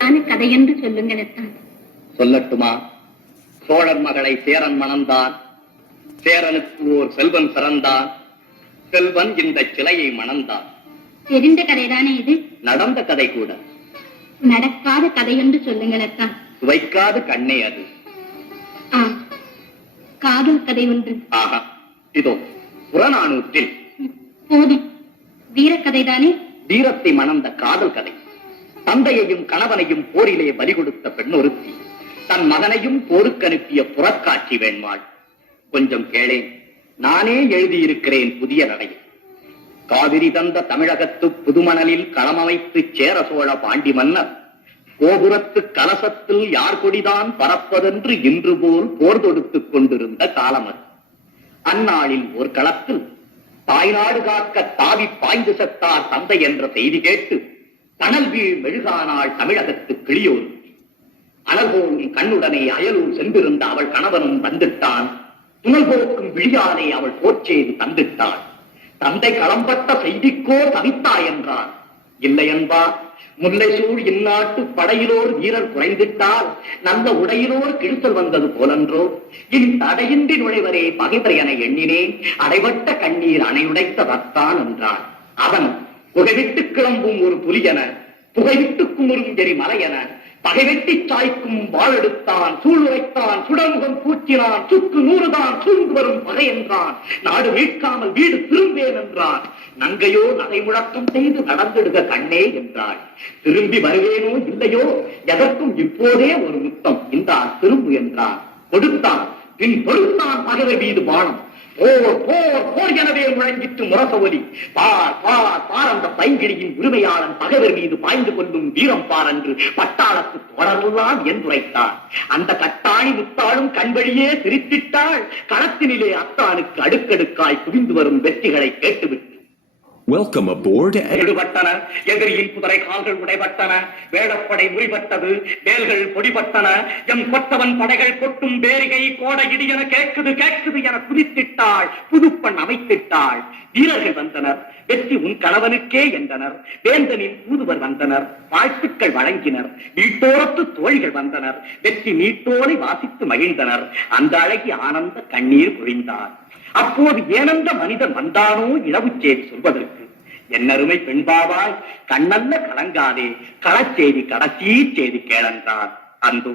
கதையென்று சொல்லுங்கள். சொல்லட்டுமா? சோழர் மகளை சேரன் மணந்தான். சேரனுக்கு ஓர் செல்வன் பிறந்தான். செல்வன் இந்த சிலையை மணந்தான். தெரிந்த கதைதானே இது? நடந்த கதை கூட. நடக்காத கதை என்று சொல்லுங்கள். வைக்காது கண்ணே அது. காதல் கதை ஒன்று. ஆஹா, இதோ புறநானூற்றில். போதும், வீரக்கதைதானே? வீரத்தை மணந்த காதல் கதை. தந்தையையும் கணவனையும் போரிலே பலி கொடுத்த பெண்ணொருத்தி தன் மகனையும் போருக்கு அனுப்பிய புறக்காட்சி வேண்மாள். கொஞ்சம் கேளேன், நானே எழுதியிருக்கிறேன் புதிய நடையில். காவிரி தந்த தமிழகத்து புதுமணலில் களமமைத்து சேர சோழ பாண்டி மன்னர் கோபுரத்து கலசத்தில் யார் கொடிதான் பறப்பதென்று இன்று போல் போர் தொடுத்துக் கொண்டிருந்த காலமது. அந்நாளில் ஒரு களத்தில் தாய்நாடு காக்க தாவி பாய்ந்து செத்தார் தந்தை என்ற செய்தி கேட்டு தணல் வீழ் மெழுகானாள் தமிழகத்து கிளியோருத்தி. அனல்போலும் கண்ணுடனே அயலூர் சென்றிருந்த அவள் கணவனும் வந்துட்டான். துணல் போக்கும் விழியாலே அவள் போர்ச்செய்து தந்திட்டாள். தந்தை களம்பட்ட செய்திக்கோ தவித்தாய் என்றான். இல்லை என்பா, முல்லை சூழ் இந்நாட்டு படையிலோர் வீரர் குறைந்திட்டால் நல்ல உடையிலோர் கிழித்தல் வந்தது போலன்றோ. இனி தடையின்றி நுழைவரே பகைவர் என எண்ணினேன். அடைபட்ட கண்ணீர் அணையுடைத்த வத்தான் என்றான். அவன் புகைவிட்டு கிளம்பும் ஒரு புலி என, புகைவிட்டு குமுறும் எரி மலை என, பகைவெட்டி சாய்க்கும் வாழெடுத்தான், சூளுரைத்தான், சுடமுகம் பூச்சினான், சுக்கு நூறுதான் சூழ்ந்து வரும் பகை என்றான். நாடு மீட்காமல் வீடு திரும்பேன் என்றான். நங்கையோ நகை முழக்கம் செய்து நடந்திடுக கண்ணே என்றாள். திரும்பி வருவேனோ இல்லையோ, எதற்கும் இப்போதே ஒரு முத்தம் இந்தார் திரும்பு என்றான். கொடுத்தான். பின் தொடுத்தான் பகைவர் மீது பானம். போர் போர் போர் எனவே முழங்கிட்டு முரச ஒலி. பார் பார் பார், அந்த பைங்கிழியின் உரிமையாளன் பகைவர் மீது பாய்ந்து கொள்ளும் வீரம் பார் என்று பட்டாளத்து தொடரெல்லாம் என்றுரைத்தார். அந்த கட்டாணி முத்தாளும் கண்வழியே சிரித்திட்டாள். களத்தினிலே அத்தானுக்கு அடுக்கடுக்காய் குவிந்து வரும் வெற்றிகளை கேட்டுவிட்டு Welcome aboard. எடுபட்டன, எதிரியின் குதிரை கால்கள் உடைபட்டன, வேடப்படை முறிபட்டது, வேல்கள் பொடிபட்டன, எம் கொத்தவன் படைகள் கொட்டும் பேரிகை கோடை இடியென கேட்குது கேட்குது என குதித்திட்டாள். புதுப்பண் அமைத்திட்டாள். வீரர்கள் வந்தனர். வெற்றி உன் கணவனுக்கே என்றனர். வேந்தனின் தூதுவர் வந்தனர். வாழ்த்துக்கள் வழங்கினர். வீட்டோரத்து தோழிகள் வந்தனர். வெற்றி மீட்டோலை வாசித்து மகிழ்ந்தனர். அந்த அழகி ஆனந்த கண்ணீர் பொழிந்தார். அப்போது ஏனந்த மனிதன் வந்தானோ இழவு செய்தி சொல்வதற்கு. என்னருமை பெண்பாவாய், கண்ணல்ல கலங்காதே, களச்செய்தி கடைசி செய்தி கேளன்றார். அந்தோ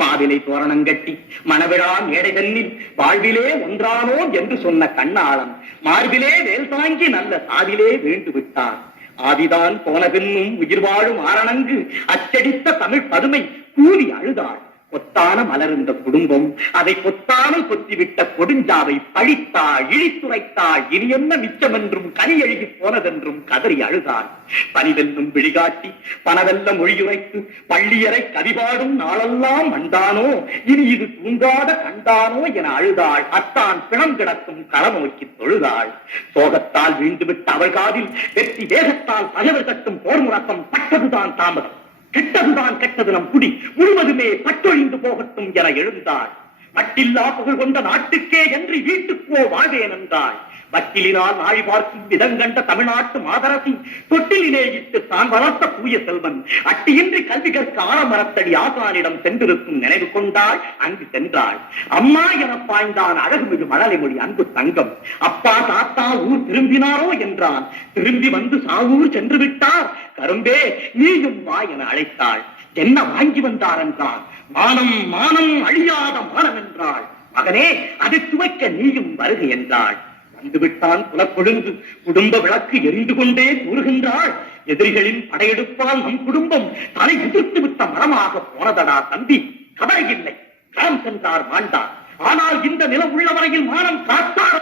மாவிலை தோரணங்கட்டி மணவிழா மேடைதன்னில் வாழ்விலே ஒன்றானோ என்று சொன்ன கண்ணாளன் மார்பிலே வேல் தாங்கி நல்ல சாதிலே வீண்டு விட்டான். ஆதிதான் போன பின்னும் உயிர் வாழும் ஆரணங்கு அச்சடித்த தமிழ் பதுமை கூறி அழுதாள். கொத்தான மலர்ந்த குடும்பம் அதை கொத்தாமல் கொத்திவிட்ட கொடுஞ்சாவை பழித்தாள், இழித்துரைத்தாள். இனி என்ன மிச்சம் என்றும் கனி எழுகி போனதென்றும் கதறி அழுதாள். பனிவெல்லும் விழிகாட்டி பனவெல்ல மொழியுரைத்து பள்ளியறை கதிபாடும் நாளெல்லாம் மண்டானோ, இனி இது தூங்காத கண்டானோ என அழுதாள். அத்தான் பிணம் கிடக்கும் களநோக்கி தொழுதாள். சோகத்தால் வீழ்ந்துவிட்ட அவள் காதில் வெற்றி வேகத்தால் பகைவர் கட்டும் போர் முழக்கம் பட்டதுதான் தாமதம். கெட்டதுதான் கெட்டது நம் குடி முழுவதுமே பட்டொழிந்து போகட்டும் என எழுந்தாள். மட்டில்லா புகழ் கொண்ட நாட்டுக்கே என்று வீட்டுக்கோ வாழ்வேன் என்றாள். வட்டிலினால் நாழி பார்க்கும் விதங்கண்ட தமிழ்நாட்டு மாதரசி தொட்டிலே இட்டு தான் வளர்த்த தூய செல்வன் அட்டியின்றி கல்வி கற்க ஆலமரத்தடி ஆசானிடம் சென்றிருக்கும் நினைவு கொண்டாள். அங்கு சென்றாள். அம்மா என பாய்ந்தான் அழகுமிகு மழலை மொழி அன்பு தங்கம். அப்பா தாத்தா ஊர் திரும்பினாரோ என்றான். திரும்பி வந்து சாவூர் சென்று விட்டார். கரும்பே நீயும் வா என அழைத்தாள். என்ன வாங்கி வந்தார் என்றான். மானம் மானம் அழியாத மானம் என்றாள். மகனே அதை துவைக்க நீயும் வருக என்றாள். வந்துவிட்டான் புலக்கொழுந்து. குடும்ப விளக்கு எரிந்து கொண்டே கூறுகின்றாள். எதிரிகளின் படையெடுப்பால் நம் குடும்பம் தலை எதிர்த்து விட்ட மரமாக போனதடா தம்பி. கவலை இல்லை, களம் சென்றார் மாண்டார். ஆனால் இந்த நிலம் உள்ளவரையில் மானம் காத்தார்.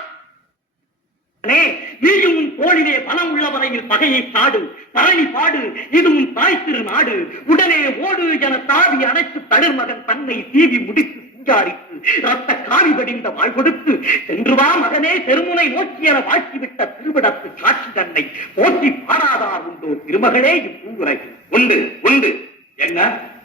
நீயும் உன் தோளிலே பலம் உள்ளவரையில் பகையை சாடு, பழனி பாடு, இது உன் தாய் திரு நாடு. உடனே ஓடு என தாவி அணைத்து தளிர்மகன் தன்னை தீவி முடித்து சிங்காரித்து ரத்த காவி படிந்த வாழ் கொடுத்து சென்று வா மகனே தெருமுனை நோக்கி என வாழ்த்திவிட்ட திருவிடத்து காட்சி தன்னை போற்றி பாடாதார் உண்டோ திருமகளே இப்பூங்குறையில். உண்டு உண்டு. என்ன